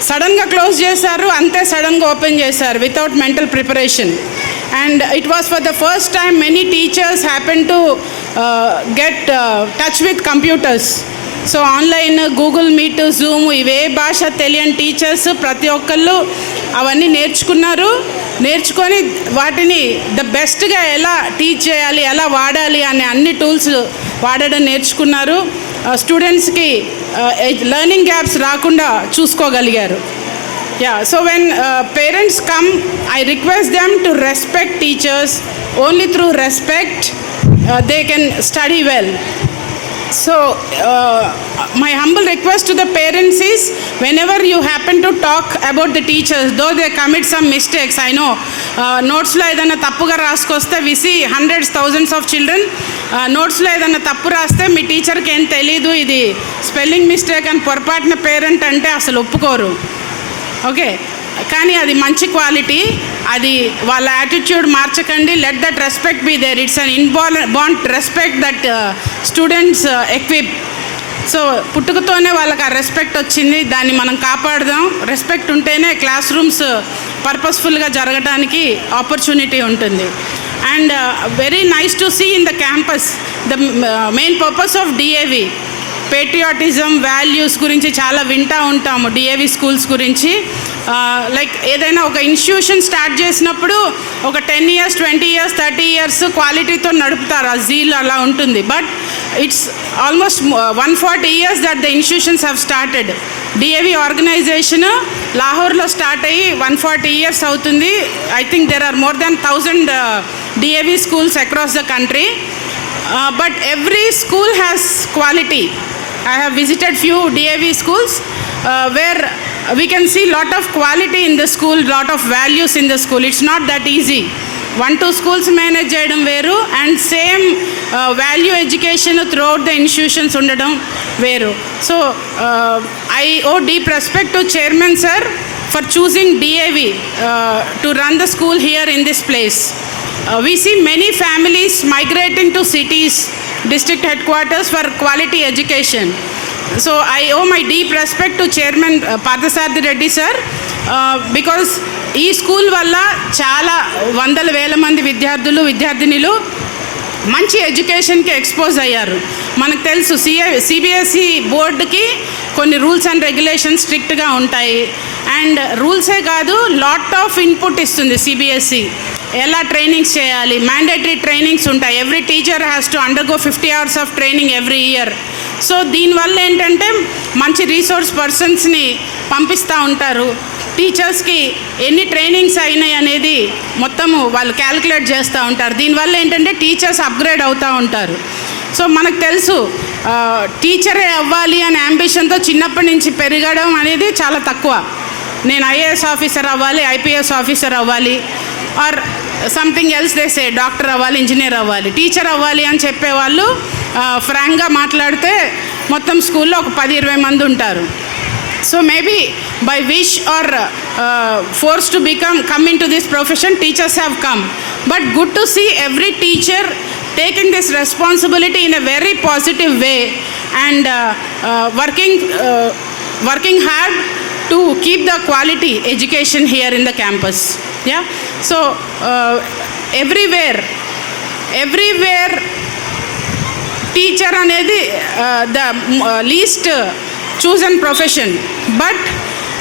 Suddenly close చేశారు, అంతే సడన్గా open చేశారు without mental preparation. And it was for the first time many teachers happened to get touch with computers. So online, Google meet, Zoom, ఇవే భాష తెలియని teachers ప్రతి ఒక్కళ్ళు అవన్నీ నేర్చుకొని వాటిని ద బెస్ట్గా ఎలా టీచ్ చేయాలి, ఎలా వాడాలి అనే అన్ని టూల్స్ వాడడం నేర్చుకున్నారు. స్టూడెంట్స్కి లెర్నింగ్ గ్యాప్స్ రాకుండా చూసుకోగలిగారు. So when parents come, I request them to respect teachers. Only through respect they can study well. So my humble request to the parents is, whenever you happen to talk about the teachers, though they commit some mistakes, I know నోట్స్లో ఏదైనా తప్పుగా రాసుకొస్తే we see hundreds, thousands of children నోట్స్లో ఏదైనా తప్పు రాస్తే మీ టీచర్కి ఏం తెలీదు, ఇది spelling mistake అని పొరపాటున పేరెంట్ అంటే అసలు ఒప్పుకోరు. ఓకే, కానీ అది మంచి క్వాలిటీ. అది వాళ్ళ యాటిట్యూడ్ మార్చకండి. Let that respect be there. It's an inborn respect that students equip. So పుట్టుకతోనే వాళ్ళకి ఆ రెస్పెక్ట్ వచ్చింది, దాన్ని మనం కాపాడదాం. రెస్పెక్ట్ ఉంటేనే క్లాస్ రూమ్స్ పర్పస్ఫుల్గా జరగడానికి ఆపర్చునిటీ ఉంటుంది. And very nice to see in the campus the main purpose of DAV. Patriotism, values గురించి చాలా వింటూ ఉంటాము డిఏవి స్కూల్స్ గురించి. లైక్ ఏదైనా ఒక ఇన్స్టిట్యూషన్ స్టార్ట్ చేసినప్పుడు ఒక 10 years, 20 years, 30 years క్వాలిటీతో నడుపుతారు, ఆ జీల్ అలా ఉంటుంది. But it's almost 140 years that the institutions have started. DAV organisation లాహోర్లో స్టార్ట్ అయ్యి 140 years అవుతుంది. I think there are more than 1000 DAV schools across the country. But every school has quality. I have visited few DAV schools where we can see lot of quality in the school, lot of values in the school. It's not that easy. 1-2 schools manage చేయడం వేరు, and same value education throughout the institutions ఉండడం వేరు. So I owe deep respect to chairman sir for choosing DAV to run the school here in this place. We see many families migrating to cities, district headquarters for quality education. So I owe my deep respect to Chairman Parthasarathi Reddy sir because ఈ school వల్ల చాలా వందల వేల మంది విద్యార్థులు, విద్యార్థినులు మంచి ఎడ్యుకేషన్కి ఎక్స్పోజ్ అయ్యారు. మనకు తెలుసు సిబిఎస్ఈ బోర్డుకి కొన్ని రూల్స్ అండ్ రెగ్యులేషన్స్ స్ట్రిక్ట్గా ఉంటాయి. అండ్ రూల్సే కాదు, లాట్ ఆఫ్ ఇన్పుట్ ఇస్తుంది సిబిఎస్ఈ. ఎలా ట్రైనింగ్స్ చేయాలి, మ్యాండేటరీ ట్రైనింగ్స్ ఉంటాయి. Every teacher has to undergo 50 hours of training every year. So దీనివల్ల ఏంటంటే మంచి రీసోర్స్ పర్సన్స్ని పంపిస్తూ ఉంటారు. టీచర్స్కి ఎన్ని ట్రైనింగ్స్ అయినాయి అనేది మొత్తము వాళ్ళు క్యాలిక్యులేట్ చేస్తూ ఉంటారు. దీనివల్ల ఏంటంటే టీచర్స్ అప్గ్రేడ్ అవుతూ ఉంటారు. సో మనకు తెలుసు టీచరే అవ్వాలి అనే అంబిషన్తో చిన్నప్పటి నుంచి పెరగడం అనేది చాలా తక్కువ. నేను ఐఏఎస్ ఆఫీసర్ అవ్వాలి, ఐపీఎస్ ఆఫీసర్ అవ్వాలి, or something else they say doctor అవ్వాలి, ఇంజనీర్ అవ్వాలి, టీచర్ అవ్వాలి అని చెప్పేవాళ్ళు ఫ్రాంక్గా మాట్లాడితే మొత్తం స్కూల్లో ఒక 10-20 మంది ఉంటారు. So maybe by wish or forced to come into this profession, teachers have come. But good to see every teacher taking this responsibility in a very positive way and working hard to keep the quality education here in the campus. Yeah. So everywhere teacher anedi the least chosen profession, but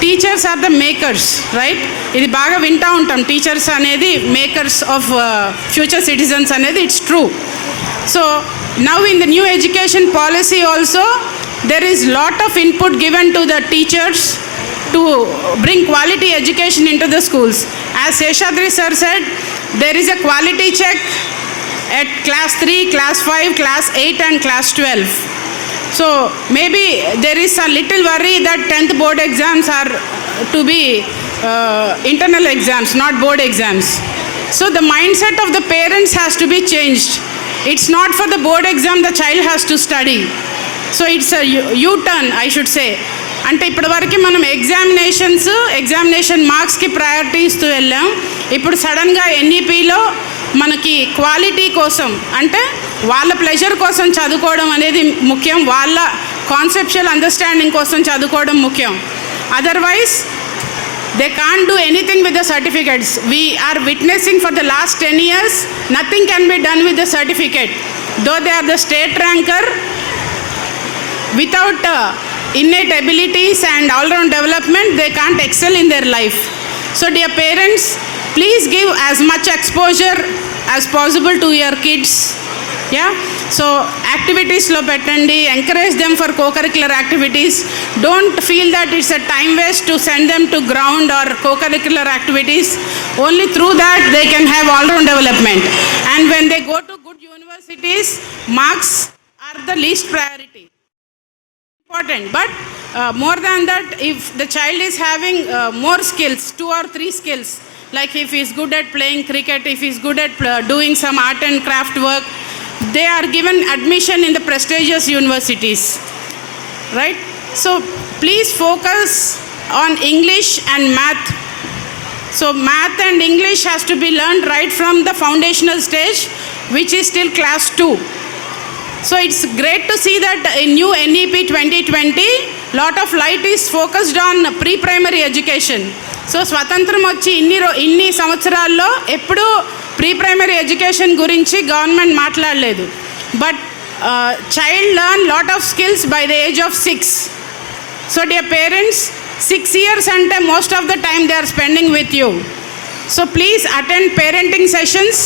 teachers are the makers, right? ఇది బాగా వింటూ ఉంటాం, teachers అనేది makers of future citizens అనేది. It's true. So now in the new education policy also there is lot of input given to the teachers to bring quality education into the schools. As Seshadri sir said, there is a quality check at class 3, class 5, class 8 and class 12. So maybe there is a little worry that 10th board exams are to be internal exams, not board exams. So the mindset of the parents has to be changed. It's not for the board exam the child has to study. So it's a U-turn, I should say. అంటే ఇప్పటివరకు మనం examination మార్క్స్కి priority ఇస్తూ వెళ్ళాం. ఇప్పుడు సడన్గా ఎన్ఈపిలో మనకి quality కోసం, అంటే వాళ్ళ ప్లెజర్ కోసం చదువుకోవడం అనేది ముఖ్యం, వాళ్ళ కాన్సెప్చువల్ అండర్స్టాండింగ్ కోసం చదువుకోవడం ముఖ్యం. Otherwise they can't do anything with the certificates. We are witnessing for the last 10 years, nothing can be done with the certificate. Though they are the state ranker, without innate abilities and all-round development, they can't excel in their life. So dear parents, please give as much exposure as possible to your kids. Yeah, so activities lo pettandi, encourage them for co-curricular activities. Don't feel that it's a time waste to send them to ground or co-curricular activities. Only through that they can have all-round development. And when they go to good universities, marks are the least priority. Important, but more than that, if the child is having more skills, 2 or 3 skills, like if he is good at playing cricket, if he is good at doing some art and craft work, they are given admission in the prestigious universities, right? So please focus on English and math. So math and English has to be learned right from the foundational stage, which is till class 2. So it's great to see that in new NEP 2020, lot of light is focused on pre-primary education. So స్వతంత్రం వచ్చి ఇన్ని సంవత్సరాల్లో ఎప్పుడూ pre primary education గురించి government మాట్లాడలేదు. But child learn lot of skills by the age of 6. So dear parents, 6 years అంటే most of the time they are spending with you. So please attend parenting sessions.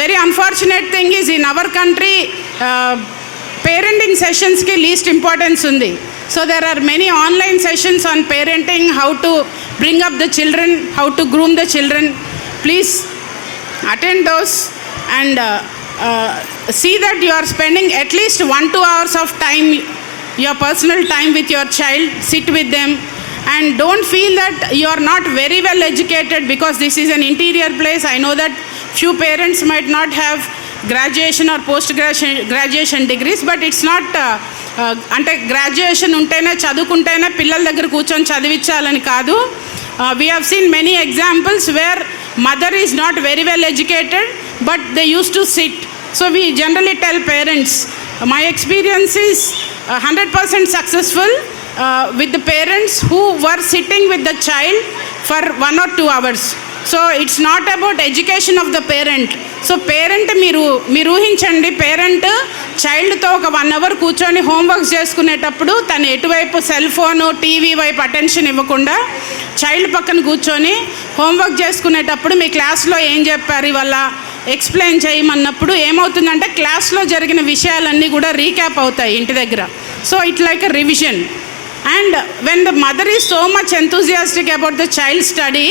Very unfortunate thing is in our country parenting సెషన్స్కి least importance ఉంది. So there are many online sessions on parenting, how to bring up the children, how to groom the children. Please attend those and see that you are spending at least 1-2 hours of time, your personal time with your child. Sit with them and don't feel that you are not very well educated because this is an interior place. I know that few parents might not have graduation or post graduation degrees, but it's not అంటే graduation ఉంటేనే చదువుకుంటేనే పిల్లల దగ్గర కూర్చొని చదివించాలని కాదు. We have seen many examples where mother is not very well educated but they use to sit. So we generally tell parents, my experience is 100% successful with the parents who were sitting with the child for 1 or 2 hours. So it's not about education of the parent. So parent మీరు ఊహించండి, parent చైల్డ్తో ఒక 1 hour కూర్చొని homeworks చేసుకునేటప్పుడు తను ఎటువైపు cell phone TV వైపు attention ఇవ్వకుండా child పక్కన కూర్చొని హోంవర్క్ చేసుకునేటప్పుడు మీ క్లాస్లో ఏం చెప్పారు ఇవాళ ఎక్స్ప్లెయిన్ చేయమన్నప్పుడు ఏమవుతుందంటే క్లాస్లో జరిగిన విషయాలన్నీ కూడా రీక్యాప్ అవుతాయి ఇంటి దగ్గర. So it like a revision. And when the mother is so much enthusiastic about the child's study,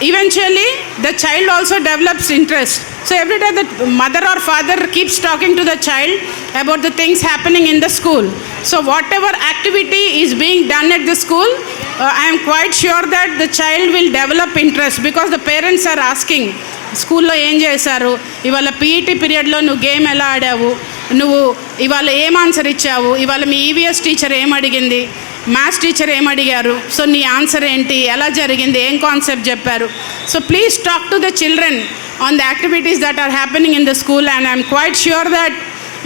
eventually the child also develops interest. So every day the mother or father keeps talking to the child about the things happening in the school. So whatever activity is being done at the school, I am quite sure that the child will develop interest, because the parents are asking, స్కూల్లో ఏం చేశారు, ఇవాళ PET పీరియడ్లో నువ్వు game ఎలా ఆడావు, నువ్వు ఇవాళ ఏం ఆన్సర్ ఇచ్చావు, ఇవాళ మీ ఈవీఎస్ టీచర్ ఏం అడిగింది, మ్యాథ్స్ టీచర్ ఏం అడిగారు, సో నీ ఆన్సర్ ఏంటి, ఎలా జరిగింది, ఏం కాన్సెప్ట్ చెప్పారు. So please talk to the children on the activities that are happening in the school, and I'm quite sure that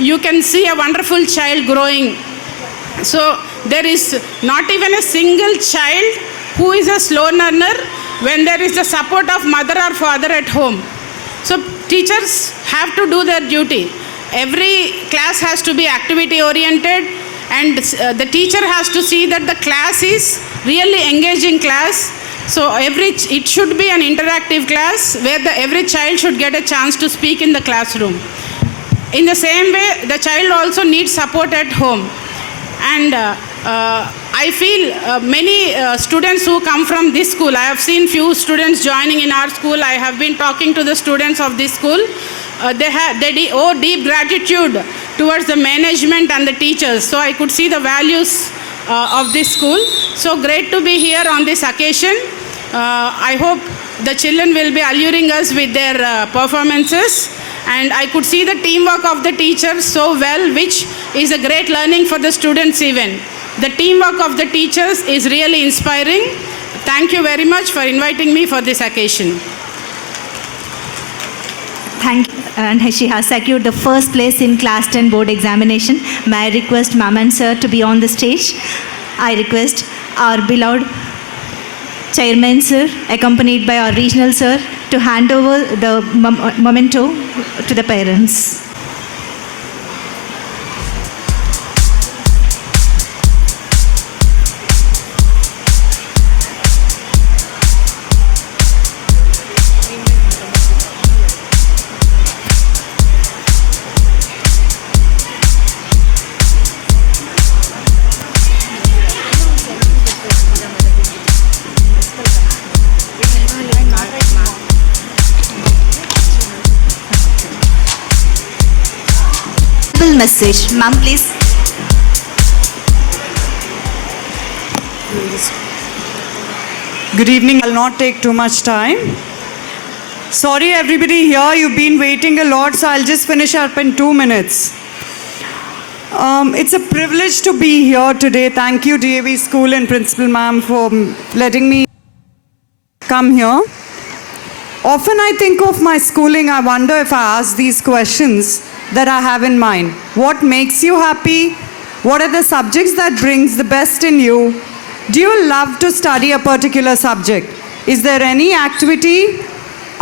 you can see a wonderful child growing. So there is not even a single child who is a slow learner when there is the support of mother or father at home. So teachers have to do their duty. Every class has to be activity oriented, and the teacher has to see that the class is really engaging class. So it should be an interactive class where every child should get a chance to speak in the classroom. In the same way, the child also needs support at home. And I feel many students who come from this school, I have seen few students joining in our school. I have been talking to the students of this school. They owe deep gratitude towards the management and the teachers. So I could see the values of this school. So great to be here on this occasion. I hope the children will be alluring us with their performances, and I could see the teamwork of the teachers so well, which is a great learning for the students even. The teamwork of the teachers is really inspiring. Thank you very much for inviting me for this occasion. Thank you. And she has secured the first place in Class 10 board examination. May I request Ma'am and Sir to be on the stage? I request our beloved Chairman Sir, accompanied by our Regional Sir, to hand over the memento to the parents. Message. Ma'am, please. Good evening. I'll not take too much time. Sorry everybody here, you've been waiting a lot, so I'll just finish up in 2 minutes. It's a privilege to be here today. Thank you DAV School and Principal Ma'am for letting me come here. Often I think of my schooling, I wonder if I ask these questions that I have in mind. What makes you happy? What are the subjects that brings the best in you? Do you love to study a particular subject? Is there any activity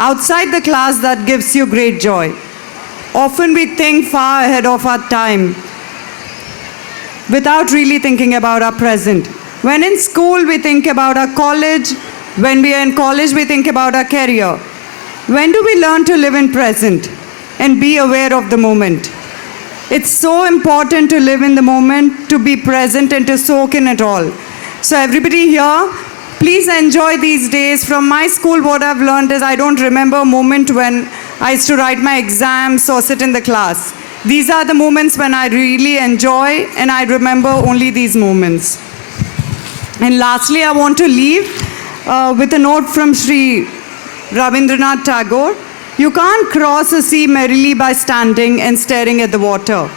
outside the class that gives you great joy? Often we think far ahead of our time without really thinking about our present. When in school, we think about our college. When we are in college, we think about our career. When do we learn to live in present and be aware of the moment? It's so important to live in the moment, to be present and to soak in it all. So everybody here, please enjoy these days. From my school, what I've learned is I don't remember a moment when I used to write my exams or sit in the class. These are the moments when I really enjoy, and I remember only these moments. And lastly, I want to leave with a note from Sri Rabindranath Tagore. You can't cross a sea merrily by standing and staring at the water.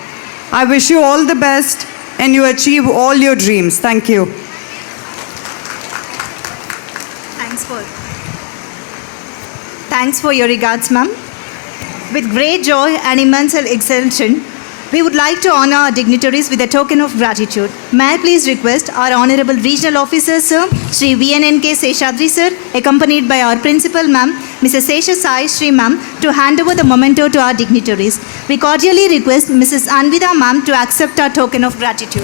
I wish you all the best and you achieve all your dreams. Thank you. Thanks for your regards, ma'am. With great joy and immense exultation, we would like to honor our dignitaries with a token of gratitude. May I please request our Honorable Regional Officer, Sir, Shri VNNK Seshadri, Sir, accompanied by our Principal, Ma'am, Mrs. Sesha Sai Shri, Ma'am, to hand over the memento to our dignitaries. We cordially request Mrs. Anvida, Ma'am, to accept our token of gratitude.